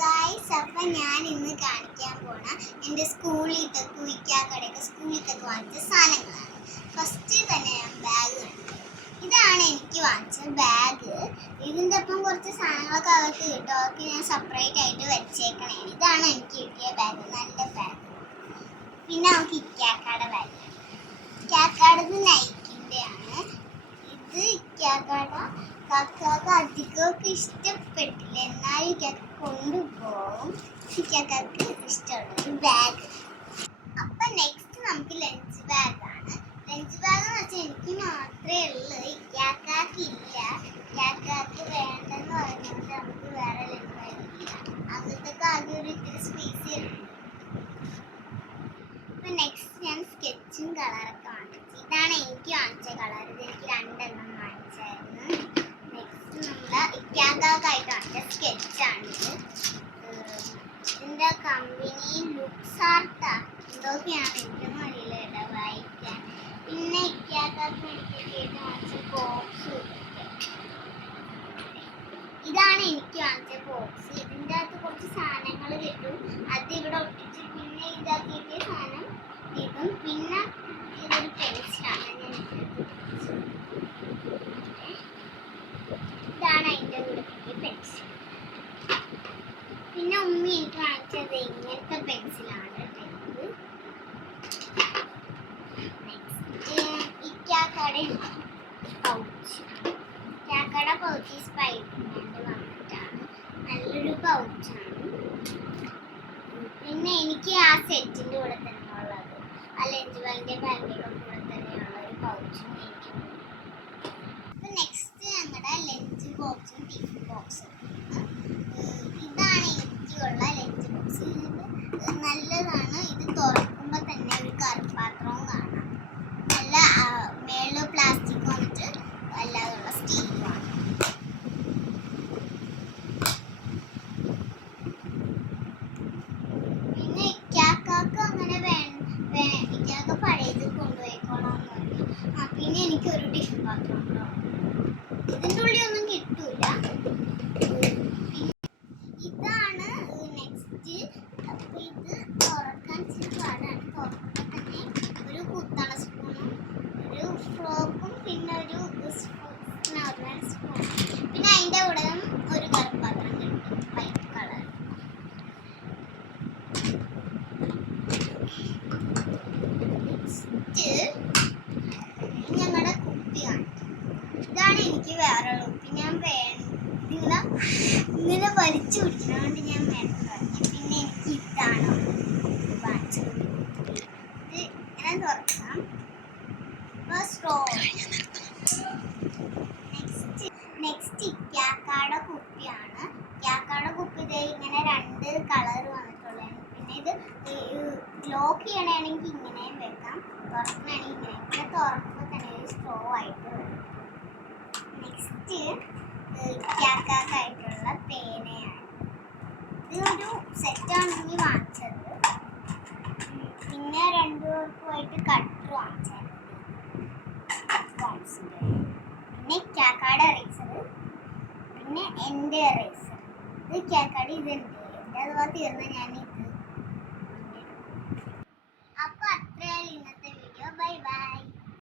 Guys, അപ്പം ഞാൻ ഇന്ന് കാണിക്കാൻ പോണ എൻ്റെ സ്കൂളിലൊക്കെ വാങ്ങിച്ച സാധനങ്ങളാണ്. ഫസ്റ്റ് തന്നെ ഞാൻ ബാഗ് കണ്ടു. ഇതാണ് എനിക്ക് വാങ്ങിച്ച ബാഗ്. ഇതിൻ്റെ ഒപ്പം കുറച്ച് സാധനങ്ങളൊക്കെ അകത്ത് കിട്ടും. അതൊക്കെ ഞാൻ സെപ്പറേറ്റ് ആയിട്ട് വെച്ചേക്കണേ. ഇതാണ് എനിക്ക് കിട്ടിയ ബാഗ്, നല്ല ബാഗ്. പിന്നെ നമുക്ക് ഇക്കാക്കയുടെ ബാഗ്. ഇക്കാക്കടത് നൈക്കിൻ്റെ ആണ്. ഇത് ഇക്കാക്കട കാക്കാക്ക് അധികമൊക്കെ ഇഷ്ടപ്പെട്ടില്ല, എന്നാലും ഇക്കാക്ക കൊണ്ടുപോകും. ഇക്കാക്കാക്ക് ഇഷ്ടമുള്ളൊരു ബാഗ്. അപ്പൊ നെക്സ്റ്റ് നമുക്ക് ലഞ്ച് ബാഗാണ്. ലഞ്ച് ബാഗ് എന്ന് വെച്ചാൽ എനിക്ക് മാത്രമേ ഉള്ളൂ, ഇക്കാക്കാക്ക് ഇല്ല. ഇക്കാക്കാക്ക് വേണ്ടെന്ന് പറയുന്നത് നമുക്ക് വേറെ ലഞ്ച് ബാഗ് ഇല്ല. അങ്ങനത്തൊക്കെ ആകെ ഒരു ഇത്തിരി സ്പേസ് ഉണ്ട്. അപ്പൊ നെക്സ്റ്റ് ഞാൻ സ്കെച്ചും കളറൊക്കെ വാങ്ങിച്ചു. ഇതാണ് എനിക്ക് വാങ്ങിച്ച കളർ. ഇത് എനിക്ക് 2 എണ്ണം വാങ്ങിച്ചായിരുന്നു. നെക്സ്റ്റ് നമ്മുടെ ഇക്കാക്കായിട്ട് വാങ്ങിച്ച സ്കെച്ചാണിത്. ഇതിൻ്റെ കമ്പനി ലുക്സ് ആർട്ടാ എന്തൊക്കെയാണ് എനിക്കൊന്നും അറിയില്ല കേട്ടോ വായിക്കാൻ. പിന്നെ ഇക്കാക്കാക്ക് മേടിക്കാനായിട്ട് വാങ്ങിച്ച ബോക്സ്. ഇതാണ് എനിക്ക് വാങ്ങിച്ച ബോക്സ്. ഇതിൻ്റെ അകത്ത് കുറച്ച് സാധനങ്ങൾ കിട്ടും. അത് ഇവിടെ ഒട്ടിച്ച് പിന്നെ ഇതാക്കിയിട്ട് സാധനം ഇതും. പിന്നെ ഇതൊരു പെൻസിലാണ്. ഇതാണ് അതിൻ്റെ കൂടെ കിട്ടിയ പെൻസിൽ. പിന്നെ ഉമ്മി എനിക്ക് വാങ്ങിച്ചത് ഇങ്ങനത്തെ പെൻസിലാണ്. ഇക്കാക്കട പൗച്ച്. ഇക്കാക്കട പൗച്ച് സ്പൈഡർമാൻ്റെ വന്നിട്ടാണ്. നല്ലൊരു പൗച്ചാണ്. പിന്നെ എനിക്ക് ആ സെറ്റിൻ്റെ കൂടെ തന്നെ ഉള്ളത്, ആ ലഞ്ച് ബാഗിൻ്റെ കൂടെ തന്നെയുള്ള ഒരു പൗച്ചും എനിക്ക്. അപ്പം നെക്സ്റ്റ് ഞങ്ങളുടെ ലഞ്ച് ബോക്സും ടിഫിൻ ബോക്സും. ഇതാണ് എനിക്കുള്ള ലഞ്ച് ബോക്സ്. ഇത് നല്ലതാണ്. ഇത് തുറക്കുമ്പോൾ തന്നെ ഒരു കറുപ്പാത്രവും കാണാം. നല്ല മേളിൽ പ്ലാസ്റ്റിക് വന്നിട്ട് അല്ലാതുള്ള സ്റ്റീലുമാണ്. പിന്നെ ഇക്കാക്കാക്ക് അങ്ങനെ ഇക്കാക്ക പഴയത് കൊണ്ടുപോയിക്കോളാന്ന് പറഞ്ഞു. പിന്നെ എനിക്കൊരു ടിഫിൻ പാത്രം ഉണ്ടാവും. ഇതിൻ്റെ ഉള്ളിൽ ഒന്നും കിട്ടൂല. ഇതാണ് നെക്സ്റ്റ്. അപ്പൊ ഇത് തുറക്കാൻ പാടാണ്. തുറക്കുമ്പോൾ തന്നെ ഒരു കുത്തണ സ്പൂണും ഒരു ഫ്രോക്കും പിന്നെ ഒരു നോർമൽ സ്പൂൺ. പിന്നെ അതിൻ്റെ കൂടെ ഒരു കറുപ്പാത്രം കിട്ടും, വൈറ്റ് കളർ. നെക്സ്റ്റ് ഞങ്ങളുടെ കുപ്പിയാണ്. ഇതാണ് എനിക്ക് വേറെ കുപ്പി. ഞാൻ ഇങ്ങനെ വലിച്ചു പിടിക്കുന്നതുകൊണ്ട് ഞാൻ വേണ്ട. പിന്നെ എനിക്ക് ഇതാണ് വാങ്ങിച്ചത്. ഇത് ഞാൻ തുറക്കാം. സ്ട്രോ. നെക്സ്റ്റ് ഇക്കാക്കയുടെ കുപ്പിയാണ്. ഇക്കാക്കയുടെ കുപ്പി ഇത് ഇങ്ങനെ 2 കളർ വന്നിട്ടുള്ളതാണ്. പിന്നെ ഇത് ലോക്ക് ചെയ്യണമെങ്കിൽ ഇങ്ങനെയും വെക്കാം, തുറക്കണമെങ്കിൽ ഇങ്ങനെ. പിന്നെ തുറക്കുമ്പോൾ തന്നെ ഒരു സ്ട്രോ ആയിട്ട് വരും. നെക്സ്റ്റ് ഇക്കാക്കായിട്ടുള്ള പേനയാണ്. ഇതൊരു സെറ്റാണെങ്കിൽ വാങ്ങിച്ചത്. പിന്നെ 2 പേർക്കുമായിട്ട് കട്ടർ വാങ്ങിച്ചായിരുന്നു. പിന്നെ ഇക്കാക്കയുടെ എറേസർ, പിന്നെ എൻ്റെ എറേസർ. ഇത് ഇക്കാക്കയുടെ ഇതുണ്ട്. എൻ്റെ അഥവാ തീർന്ന ഞാൻ ഇത്